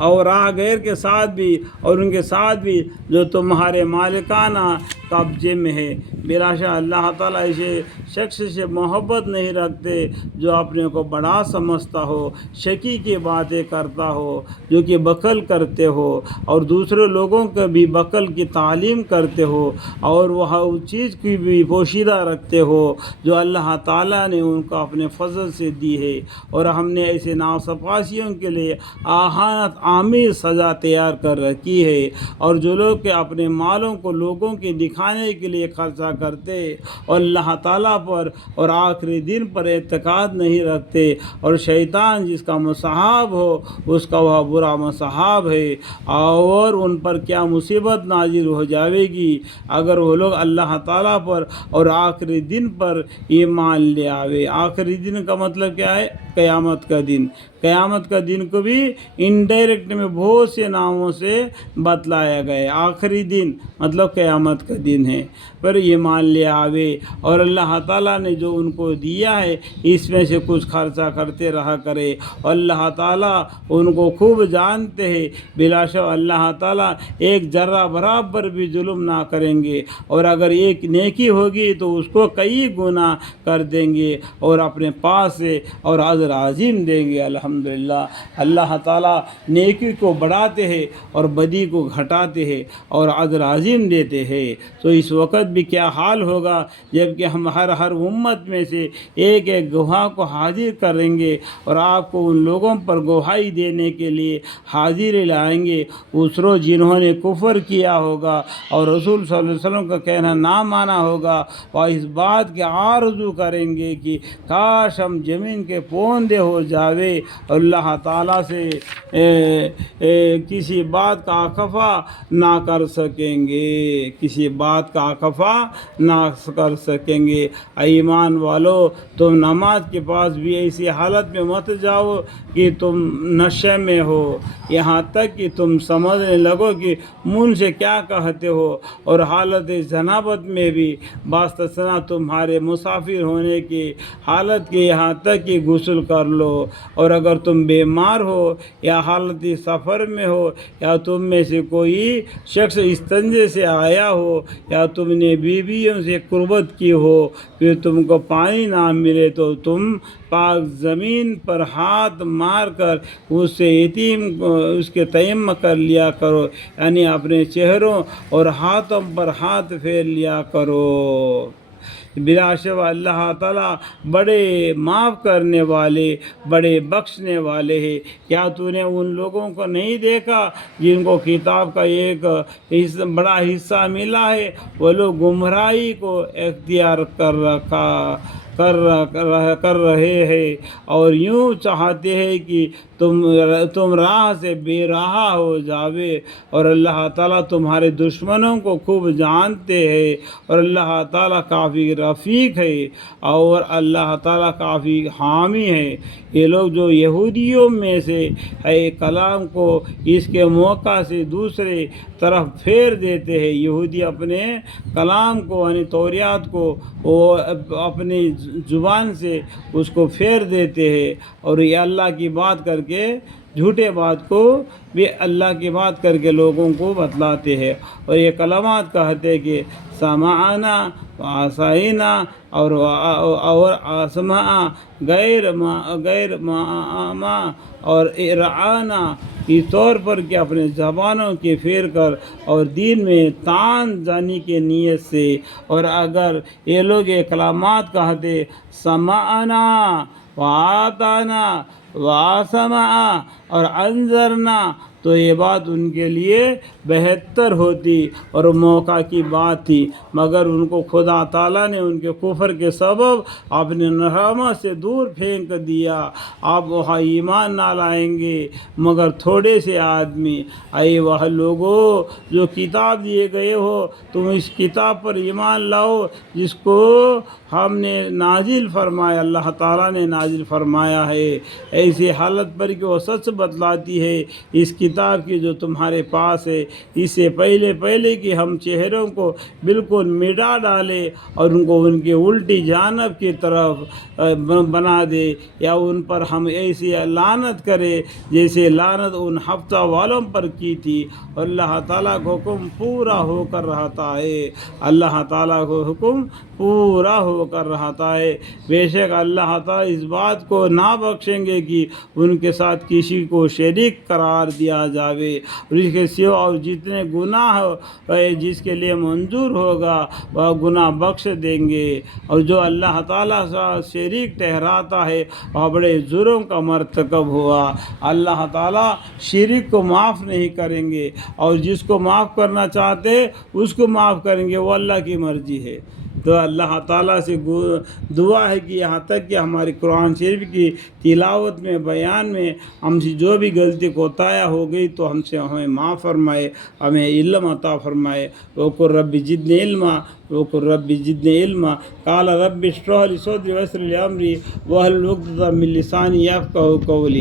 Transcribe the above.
اور راہ غیر کے ساتھ بھی اور ان کے ساتھ بھی جو تمہارے مالکانہ قبضے میں ہے۔ بلا شک اللہ تعالیٰ اسے شخص سے محبت نہیں رکھتے جو اپنے کو بڑا سمجھتا ہو، شکی کی باتیں کرتا ہو، جو کہ بخل کرتے ہو اور دوسرے لوگوں کو بھی بخل کی تعلیم کرتے ہو، اور وہ اس چیز کی بھی پوشیدہ رکھتے ہو جو اللہ تعالیٰ نے ان کو اپنے فضل سے دی ہے۔ اور ہم نے ایسے ناسپاسیوں کے لیے اہانت آمیز سزا تیار کر رکھی ہے۔ اور جو لوگ کہ اپنے مالوں کو لوگوں کے دکھانے کے لیے خرچہ کرتے اور اللہ تعالیٰ پر اور آخری دن پر اعتقاد نہیں رکھتے، اور شیطان جس کا مصاحب ہو اس کا وہ برا مصاحب ہے، اور ان پر کیا مصیبت نازل ہو جاوے گی اگر وہ لوگ اللہ تعالیٰ پر اور آخری دن پر ایمان لے آوے۔ آخری دن کا مطلب کیا ہے؟ قیامت کا دن۔ قیامت کا دن کو بھی انڈائریکٹ میں بہت سے ناموں سے بتلایا گیا ہے۔ آخری دن مطلب قیامت کا دن ہے، پر ایمان لے آوے اور اللہ تعالیٰ نے جو ان کو دیا ہے اس میں سے کچھ خرچہ کرتے رہا کرے۔ اللہ تعالیٰ ان کو خوب جانتے ہیں، بلا شک اللہ تعالیٰ ایک ذرہ برابر بھی ظلم نہ کریں گے، اور اگر ایک نیکی ہوگی تو اس کو کئی گنا کر دیں گے اور اپنے پاس سے اور اجر عظیم دیں گے۔ الحمدللہ اللہ تعالیٰ نیکی کو بڑھاتے ہیں اور بدی کو گھٹاتے ہیں اور اجر عظیم دیتے ہیں۔ تو اس وقت بھی کیا حال ہوگا جب کہ ہم ہر امت میں سے ایک ایک گواہ کو حاضر کریں گے اور آپ کو ان لوگوں پر گواہی دینے کے لیے حاضر لائیں گے اس روز جنہوں نے کفر کیا ہوگا اور رسول صلی اللہ علیہ وسلم کا کہنا نہ مانا ہوگا، اور اس بات کے آرزو کریں گے کہ کاش ہم زمین کے پوندے ہو جاوے، اللہ تعالیٰ سے کسی بات کا خفا نہ کر سکیں گے، کسی بات کا خفا نہ کر سکیں گے۔ ایمان والو، تم نماز کے پاس بھی ایسی حالت میں مت جاؤ کہ تم نشے میں ہو، یہاں تک کہ تم سمجھنے لگو کہ منہ سے کیا کہتے ہو، اور حالت جنابت میں بھی باستثنا تمہارے مسافر ہونے کی حالت کے یہاں تک کہ غسل کر لو، اور اگر تم بیمار ہو یا حالت سفر میں ہو یا تم میں سے کوئی شخص استنجے سے آیا ہو یا تم نے بیویوں سے قربت کی ہو، پھر تم کو پانی نہ ملے تو تم پاک زمین پر ہاتھ مار کر اس سے اس کے تیمم کر لیا کرو، یعنی اپنے چہروں اور ہاتھوں پر ہاتھ پھیر لیا کرو۔ بلا شک اللہ تعالیٰ بڑے معاف کرنے والے، بڑے بخشنے والے ہیں۔ کیا تو نے ان لوگوں کو نہیں دیکھا جن کو کتاب کا ایک بڑا حصہ ملا ہے؟ وہ لوگ گمراہی کو اختیار کر رہے ہیں اور یوں چاہتے ہیں کہ تم راہ سے بے راہ ہو جاوے، اور اللہ تعالیٰ تمہارے دشمنوں کو خوب جانتے ہیں، اور اللہ تعالیٰ کافی رفیق ہے اور اللہ تعالیٰ کافی حامی ہے۔ یہ لوگ جو یہودیوں میں سے ہے کلام کو اس کے موقع سے دوسرے طرف پھیر دیتے ہیں، یہودی اپنے کلام کو یعنی توریات کو وہ اپنی زبان سے اس کو پھیر دیتے ہیں، اور یہ اللہ کی بات کر کے جھوٹے بات کو بھی اللہ کی بات کر کے لوگوں کو بتلاتے ہیں، اور یہ کلمات کہتے ہیں کہ سمعنا وعصینا اور اسمع غیر ما اور ارعانا، اس طور پر کہ اپنے زبانوں کے پھیر کر اور دین میں تان جانی کے نیت سے۔ اور اگر یہ لوگ یہ کلمات کہتے سمعنا وآتانا واسمع اور انذرنا، تو یہ بات ان کے لیے بہتر ہوتی اور موقع کی بات تھی، مگر ان کو خدا تعالیٰ نے ان کے کفر کے سبب اپنے رحمت سے دور پھینک دیا۔ آپ وہاں ایمان نہ لائیں گے مگر تھوڑے سے آدمی۔ اے وہ لوگوں جو کتاب دیے گئے ہو، تم اس کتاب پر ایمان لاؤ جس کو ہم نے نازل فرمایا، اللہ تعالیٰ نے نازل فرمایا ہے، ایسی حالت پر کہ وہ سچ بتلاتی ہے۔ اس کتاب کی جو تمہارے پاس ہے اس سے پہلے کہ ہم چہروں کو بالکل مٹا ڈالے اور ان کو ان کی الٹی جانب کی طرف بنا دے، یا ان پر ہم ایسی لعنت کرے جیسے لعنت ان ہفتہ والوں پر کی تھی۔ اور اللہ تعالیٰ کو حکم پورا ہو کر رہتا ہے، اللہ تعالیٰ کو حکم پورا ہو کر رہتا ہے۔ بے شک اللہ تعالیٰ اس بات کو نہ بخشیں گے کہ ان کے ساتھ کسی کو شریک قرار دیا جاوے، اور اس کے سوا اور جتنے گناہ جس کے لیے منظور ہوگا وہ گناہ بخش دیں گے، اور جو اللہ تعالیٰ سے شریک ٹھہراتا ہے وہ بڑے جرم کا مرتکب ہوا۔ اللہ تعالیٰ شریک کو معاف نہیں کریں گے، اور جس کو معاف کرنا چاہتے اس کو معاف کریں گے، وہ اللہ کی مرضی ہے۔ تو اللہ تعالیٰ سے دعا ہے کہ یہاں تک کہ ہماری قرآن شریف کی تلاوت میں، بیان میں ہم سے جو بھی غلطی کوتاہی ہو گئی تو ہمیں معاف فرمائے، ہمیں علم عطا فرمائے۔ وقل رب زدنی علما، وقل رب زدنی علما، قال رب اشرح لی صدری ویسر لی امری واحلل عقدۃ من لسانی یفقہوا قولی۔